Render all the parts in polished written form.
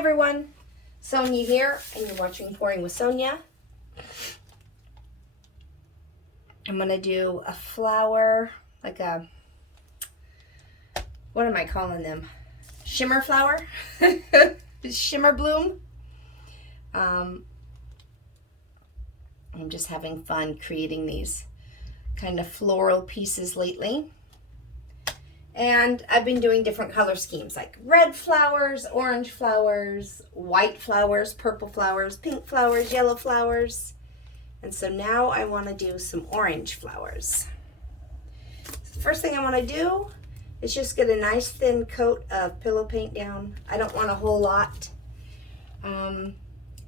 everyone, Sonia here, and you're watching Pouring with Sonia. I'm going to do a flower, like a, what am I calling them? Shimmer flower? Shimmer bloom. I'm just having fun creating these kind of floral pieces lately. And I've been doing different color schemes like red flowers, orange flowers, white flowers, purple flowers, pink flowers, yellow flowers. And so now I want to do some orange flowers. So the first thing I want to do is just get a nice thin coat of pillow paint down. I don't want a whole lot.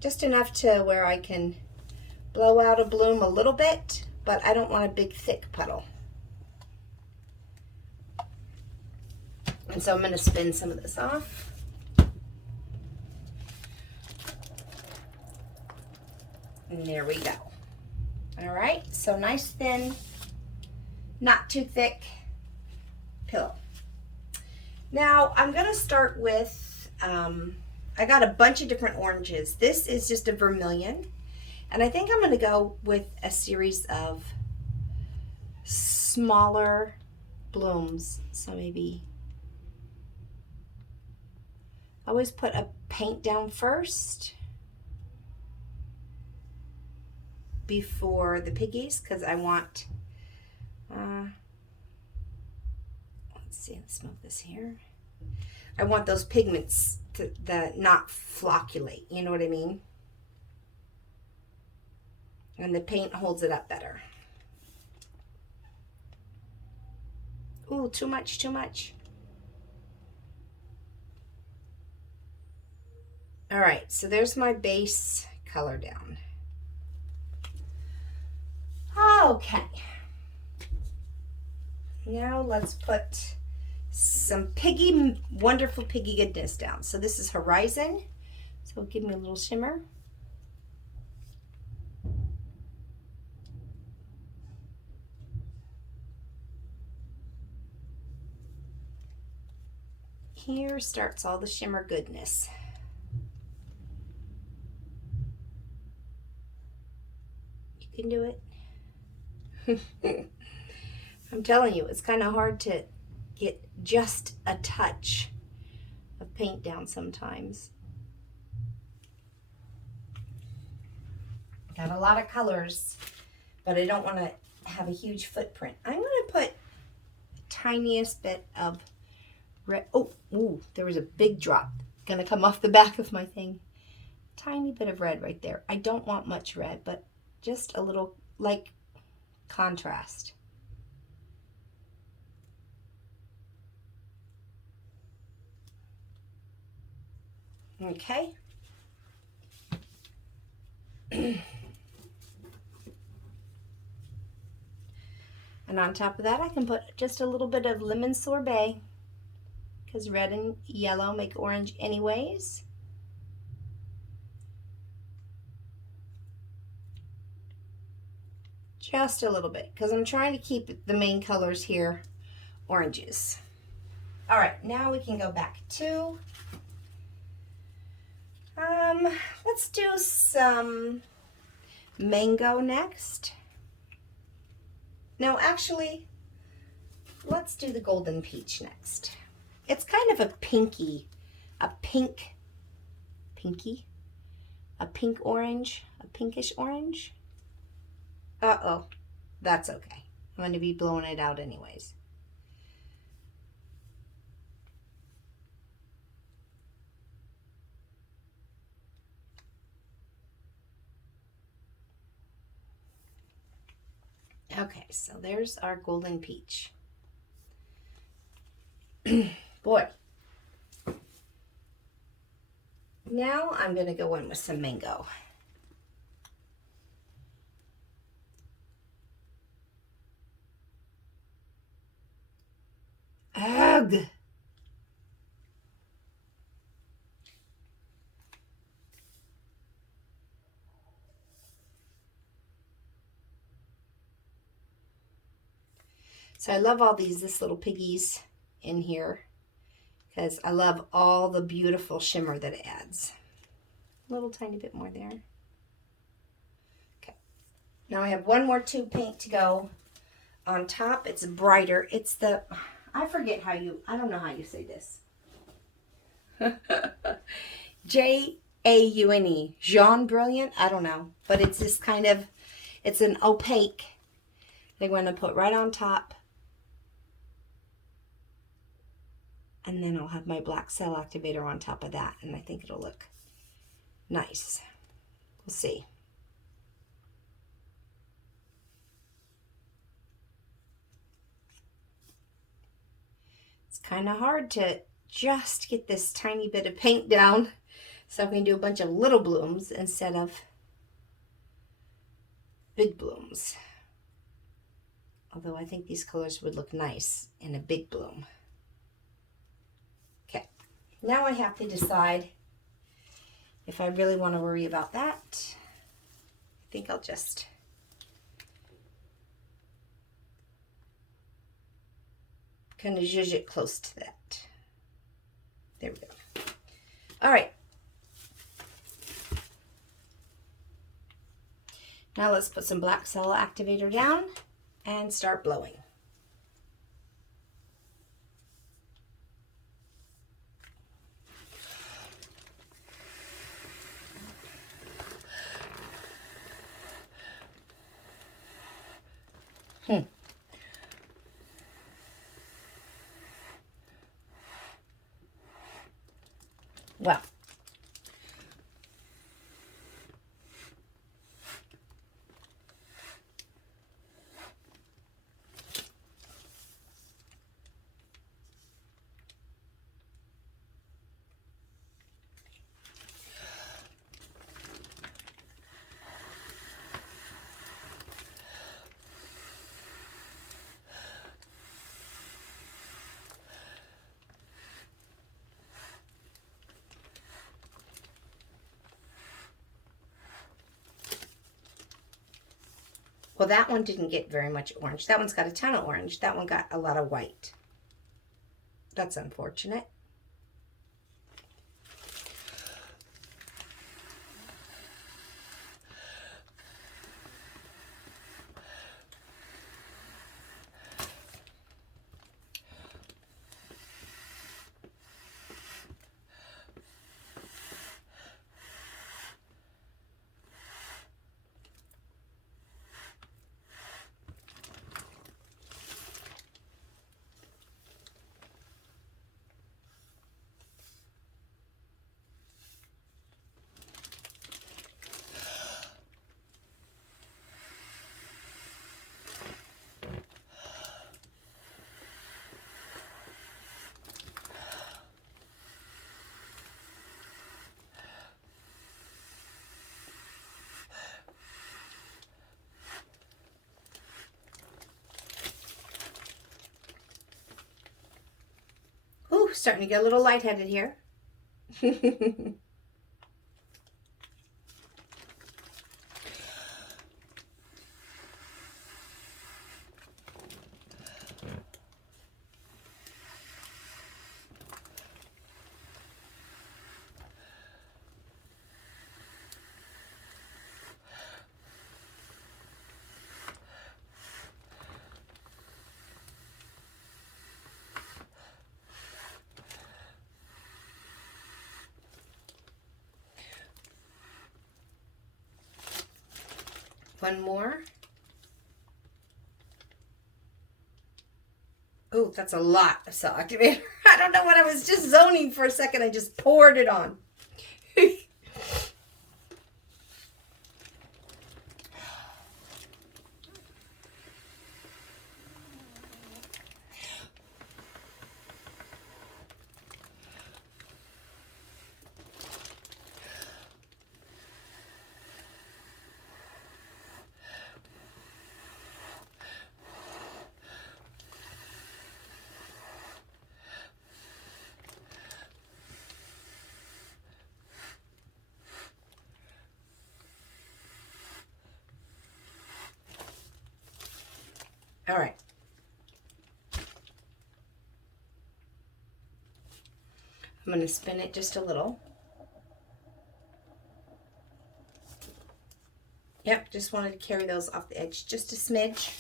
Just enough to where I can blow out a bloom a little bit, but I don't want a big thick puddle. And so I'm going to spin some of this off. And there we go. All right, so nice thin, not too thick pillow. Now I'm going to start with, I got a bunch of different oranges. This is just a Vermillion. And I think I'm going to go with a series of smaller blooms. So maybe I always put a paint down first before the piggies because I want, let's see, let's move this here. I want those pigments to not flocculate, you know what I mean? And the paint holds it up better. Ooh, too much, too much. All right, so there's my base color down. Okay. Now let's put some Piggy, wonderful Piggy goodness down. So this is Horizon. So give me a little shimmer. Here starts all the shimmer goodness. You can do it. I'm telling you, it's kind of hard to get just a touch of paint down sometimes. Got a lot of colors, but I don't want to have a huge footprint. I'm going to put the tiniest bit of red. Oh, ooh, there was a big drop gonna come off the back of my thing. Tiny bit of red right there. I don't want much red, but just a little, like, contrast. Okay. And on top of that, I can put just a little bit of lemon sorbet, because red and yellow make orange anyways. Just a little bit, because I'm trying to keep the main colors here oranges. All right, now we can go back to, let's do some mango next. No, actually, let's do the golden peach next. It's kind of a pinky, a pink orange, a pinkish orange. Uh-oh, that's okay. I'm going to be blowing it out anyways. Okay, so there's our golden peach. Boy. Now I'm going to go in with some mango. Ugh. So I love all this little piggies in here because I love all the beautiful shimmer that it adds. A little tiny bit more there. Okay. Now I have one more tube paint to go on top. It's brighter. It's the, I forget how you, I don't know how you say this. Jaune, Jaune Brilliant. I don't know, but it's this kind of, it's an opaque. I'm going to put right on top, and then I'll have my black cell activator on top of that, and I think it'll look nice. We'll see. It's kind of hard to just get this tiny bit of paint down, so I'm going to do a bunch of little blooms instead of big blooms. Although I think these colors would look nice in a big bloom. Okay, now I have to decide if I really want to worry about that. I think I'll just kind of zhuzh it close to that. There we go. All right. Now let's put some black cell activator down and start blowing. Well, well, that one didn't get very much orange. That one's got a ton of orange. That one got a lot of white. That's unfortunate. Ooh, starting to get a little lightheaded here. One more. Oh, that's a lot of cell activator. I don't know what I was just zoning for a second. I just poured it on. All right. I'm going to spin it just a little. Yep, just wanted to carry those off the edge just a smidge.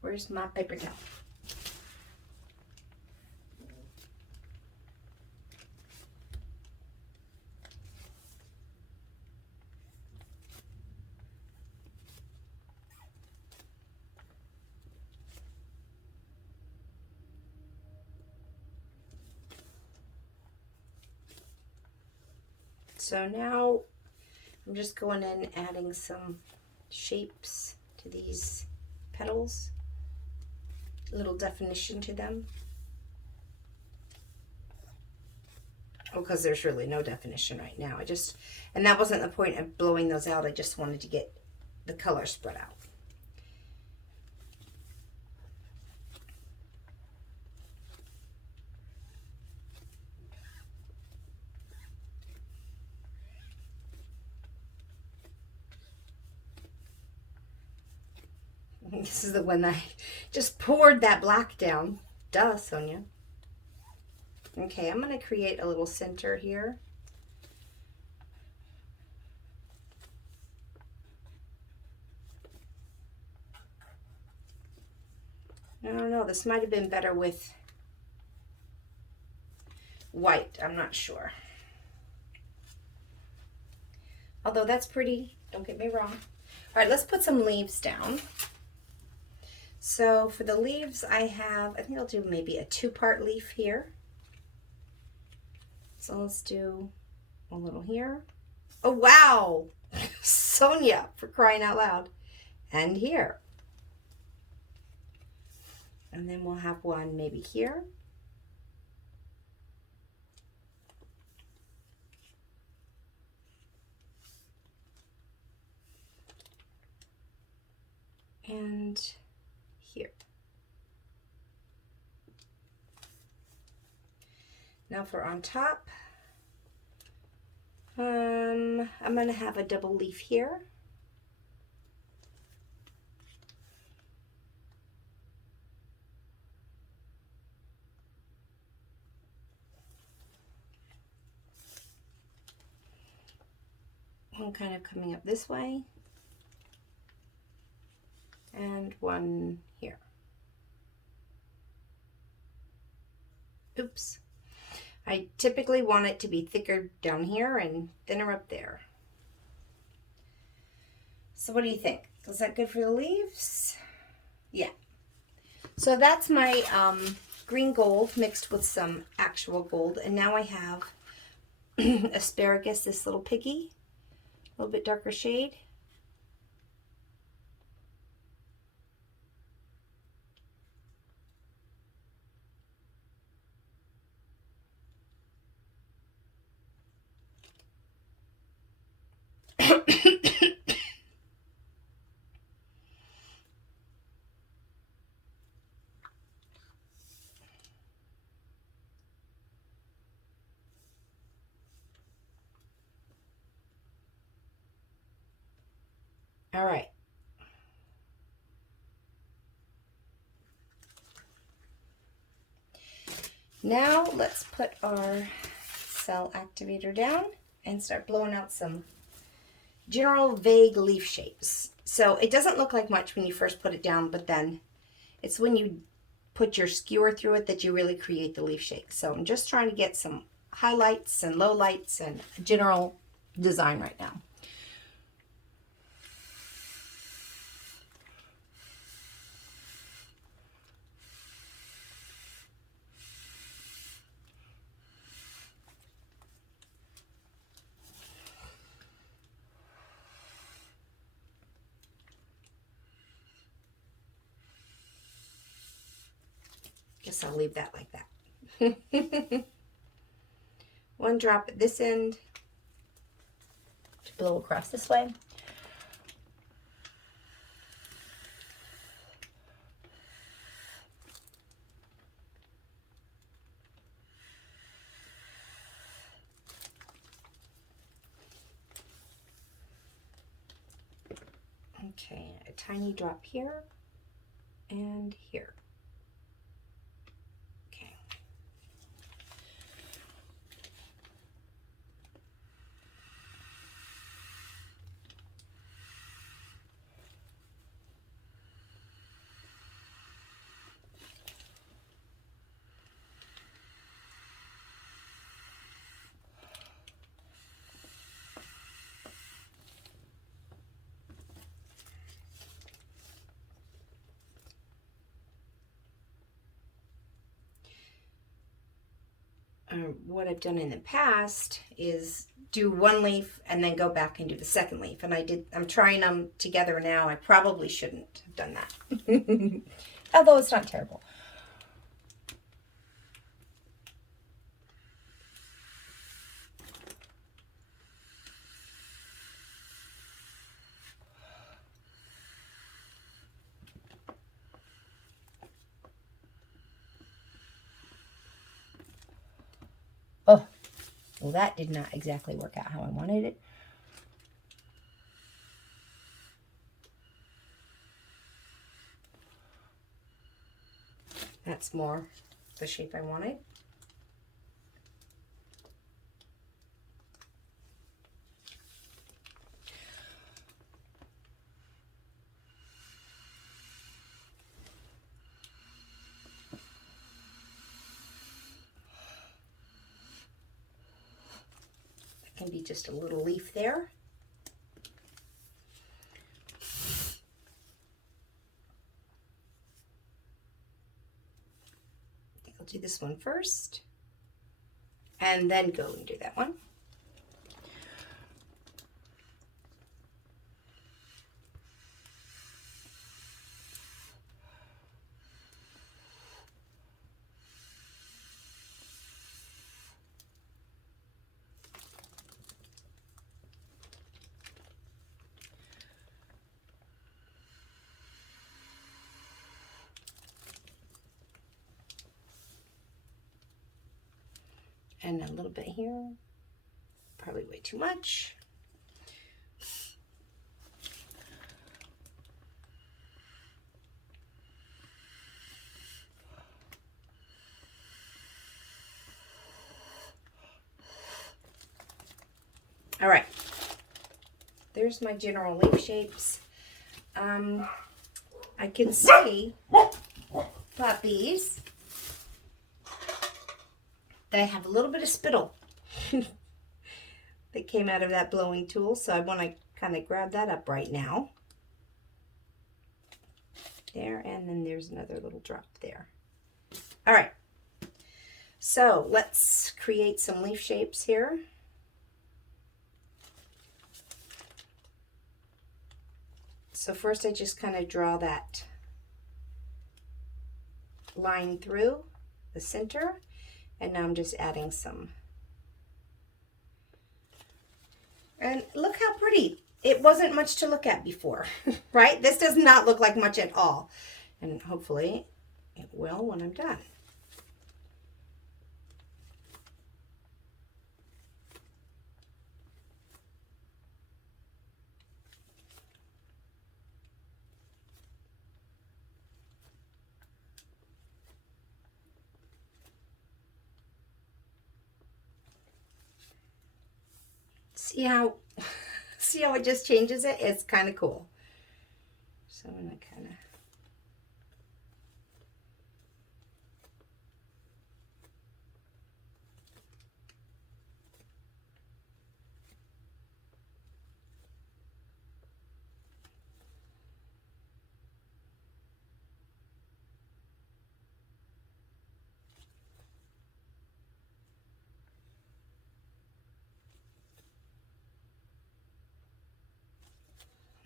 Where's my paper towel? So now I'm just going in adding some shapes to these petals, a little definition to them. Oh, because there's really no definition right now. And that wasn't the point of blowing those out. I just wanted to get the color spread out. This is the one that I just poured that black down. Duh, Sonia. Okay, I'm going to create a little center here. I don't know, this might have been better with white. I'm not sure. Although that's pretty, don't get me wrong. All right, let's put some leaves down. So for the leaves, I think I'll do maybe a 2-part leaf here. So let's do a little here. Oh, wow. Sonia, for crying out loud. And here. And then we'll have one maybe here. And here. Now for on top, I'm going to have a double leaf here. One kind of coming up this way. And one here. Oops. I typically want it to be thicker down here and thinner up there. So what do you think? Is that good for the leaves? Yeah. So that's my green gold mixed with some actual gold. And now I have asparagus, this little piggy, a little bit darker shade. All right. Now let's put our cell activator down and start blowing out some general vague leaf shapes. So it doesn't look like much when you first put it down, but then it's when you put your skewer through it that you really create the leaf shape. So I'm just trying to get some highlights and lowlights and general design right now. Guess I'll leave that like that. One drop at this end to blow across this way. Okay, a tiny drop here and here. Okay. What I've done in the past is do one leaf and then go back and do the second leaf. And I'm trying them together now. I probably shouldn't have done that. Although it's not terrible. Oh, well, that did not exactly work out how I wanted it. That's more the shape I wanted. Can be just a little leaf there. I think I'll do this one first and then go and do that one. And a little bit here, probably way too much. All right, there's my general leaf shapes. I can see puppies that I have a little bit of spittle that came out of that blowing tool, so I want to kind of grab that up right now. There, and then there's another little drop there. All right, so let's create some leaf shapes here. So first I just kind of draw that line through the center, and now I'm just adding some. And look how pretty. It wasn't much to look at before, right? This does not look like much at all. And hopefully it will when I'm done. See how it just changes it? It's kind of cool. So I'm gonna kind of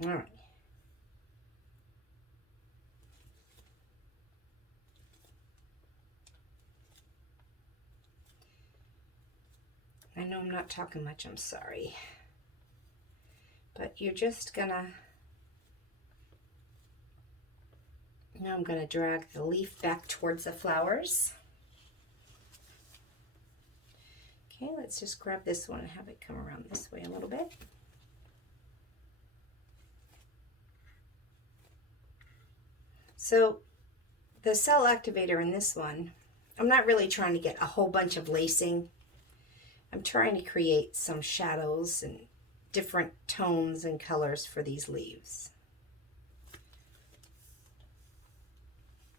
all right. I know I'm not talking much, I'm sorry. But you're just gonna, now I'm gonna drag the leaf back towards the flowers. Okay, let's just grab this one and have it come around this way a little bit. So the cell activator in this one, I'm not really trying to get a whole bunch of lacing. I'm trying to create some shadows and different tones and colors for these leaves.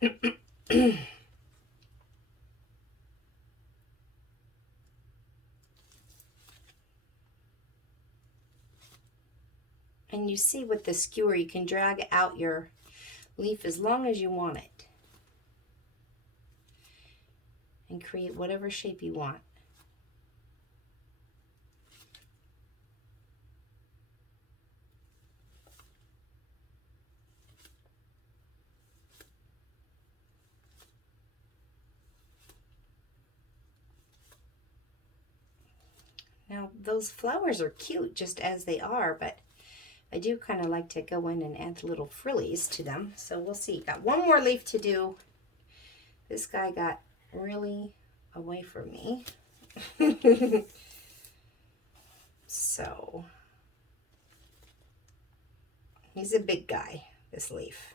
And you see with the skewer, you can drag out your leaf as long as you want it and create whatever shape you want. Now those flowers are cute just as they are, but I do kind of like to go in and add little frillies to them. So we'll see. Got one more leaf to do. This guy got really away from me. So he's a big guy, this leaf.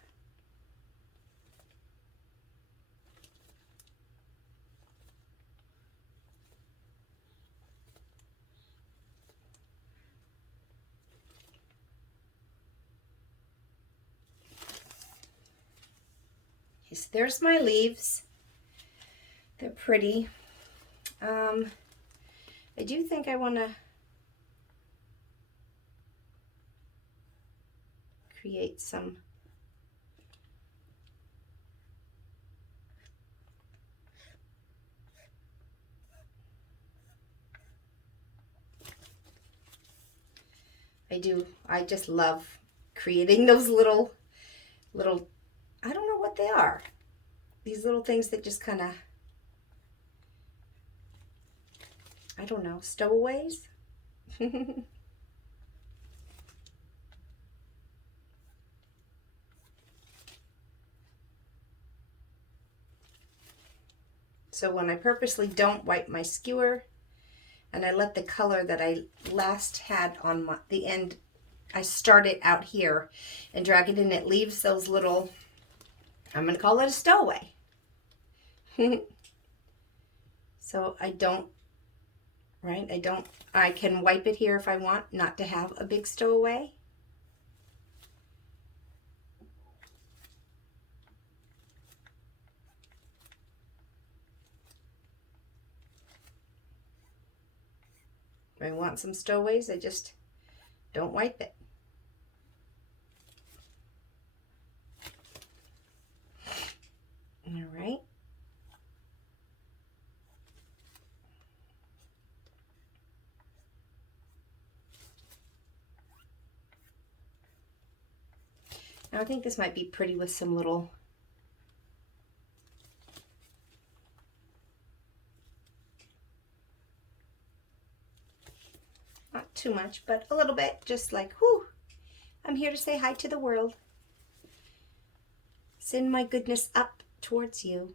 So there's my leaves. They're pretty. I do think I want to create some I just love creating those little, I don't know what they are. These little things that just kind of, I don't know, stowaways? So when I purposely don't wipe my skewer and I let the color that I last had on the end, I start it out here and drag it in, it leaves those little, I'm going to call it a stowaway. So I don't, right? I can wipe it here if I want not to have a big stowaway. If I want some stowaways, I just don't wipe it. All right. Now I think this might be pretty with some little not too much, but a little bit, just like, whoo, I'm here to say hi to the world. Send my goodness up towards you.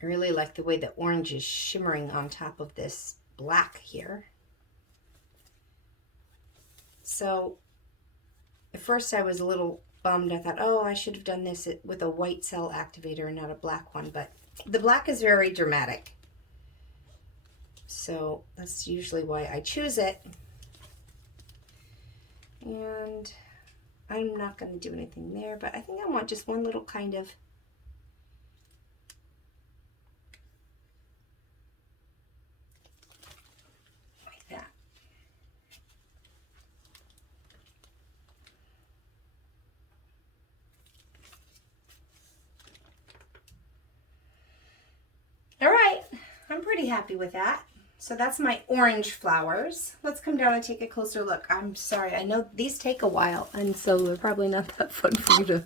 I really like the way the orange is shimmering on top of this black here. So at first I was a little bummed. I thought, oh, I should have done this with a white cell activator and not a black one, but the black is very dramatic. So that's usually why I choose it. And I'm not going to do anything there, but I think I want just one little kind of like that. All right, I'm pretty happy with that. So that's my orange flowers. Let's come down and take a closer look. I'm sorry, I know these take a while, and so they're probably not that fun for you to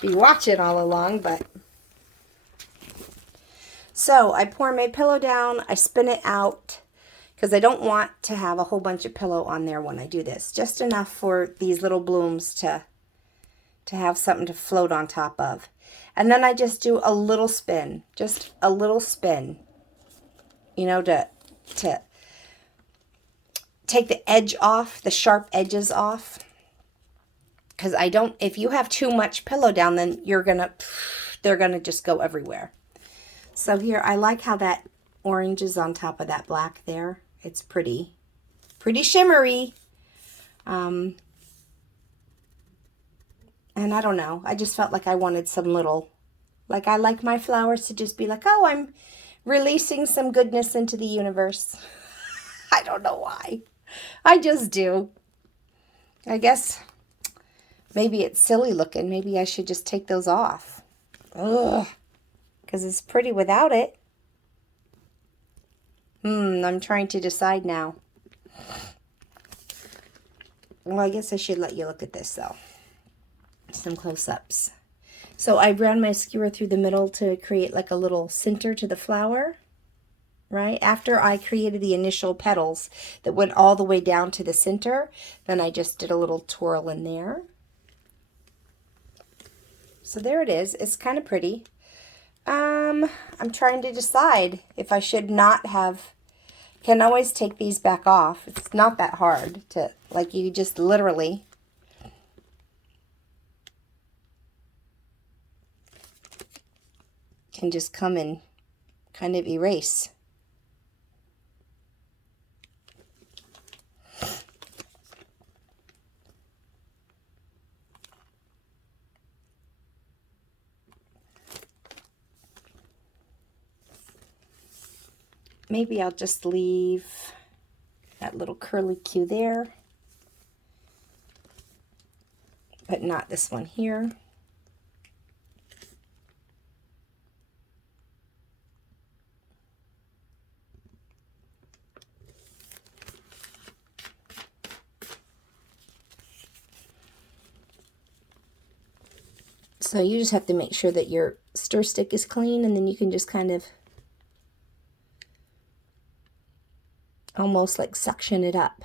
be watching all along, but... So I pour my pillow down, I spin it out, because I don't want to have a whole bunch of pillow on there when I do this. Just enough for these little blooms to have something to float on top of. And then I just do a little spin, just a little spin, you know, to take the edge off, the sharp edges off. Because I don't, if you have too much pillow down, then they're gonna just go everywhere. So here, I like how that orange is on top of that black there. It's pretty shimmery. And I don't know, I just felt like I wanted some little, like I like my flowers to just be like, oh, I'm releasing some goodness into the universe. I don't know why. I just do. I guess maybe it's silly looking. Maybe I should just take those off. Ugh. Because it's pretty without it. I'm trying to decide now. Well, I guess I should let you look at this though. Some close-ups. So I ran my skewer through the middle to create like a little center to the flower, right? After I created the initial petals that went all the way down to the center, then I just did a little twirl in there. So there it is. It's kind of pretty. I'm trying to decide if I should not have, can always take these back off. It's not that hard to, like, you just literally can just come and kind of erase. Maybe I'll just leave that little curly Q there, but not this one here. So you just have to make sure that your stir stick is clean, and then you can just kind of almost like suction it up.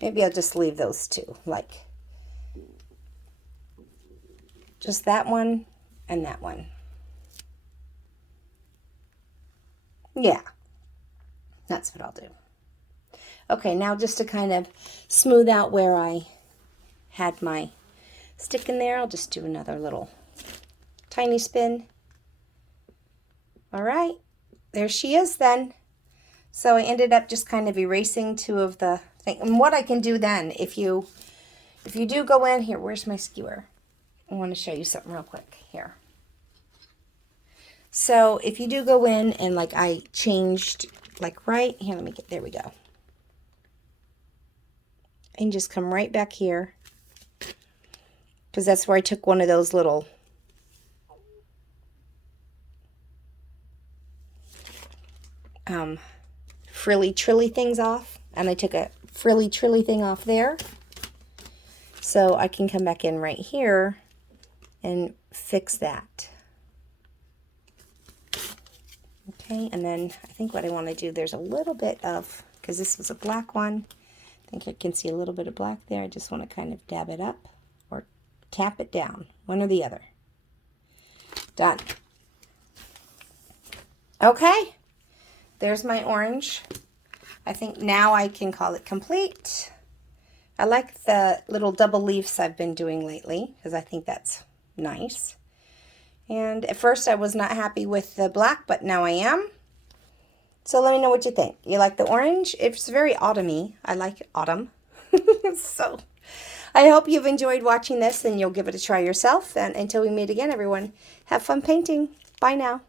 Maybe I'll just leave those two, like just that one and that one. Yeah, that's what I'll do. Okay, now just to kind of smooth out where I had my stick in there, I'll just do another little tiny spin. All right, there she is then. So I ended up just kind of erasing two of the things. And what I can do then, if you do go in here, where's my skewer? I want to show you something real quick here. So if you do go in and like I changed like right here, let me get, there we go. And just come right back here, because that's where I took one of those little frilly trilly things off, and I took a frilly trilly thing off there, so I can come back in right here and fix that. Okay, and then I think what I want to do, there's a little bit of, because this was a black one, I think I can see a little bit of black there. I just want to kind of dab it up or tap it down, one or the other. Done. Okay, there's my orange. I think now I can call it complete. I like the little double leaves I've been doing lately, because I think that's nice. And at first I was not happy with the black, but now I am. So let me know what you think. You like the orange? It's very autumny. I like autumn. So I hope you've enjoyed watching this, and you'll give it a try yourself. And until we meet again, everyone, have fun painting. Bye now.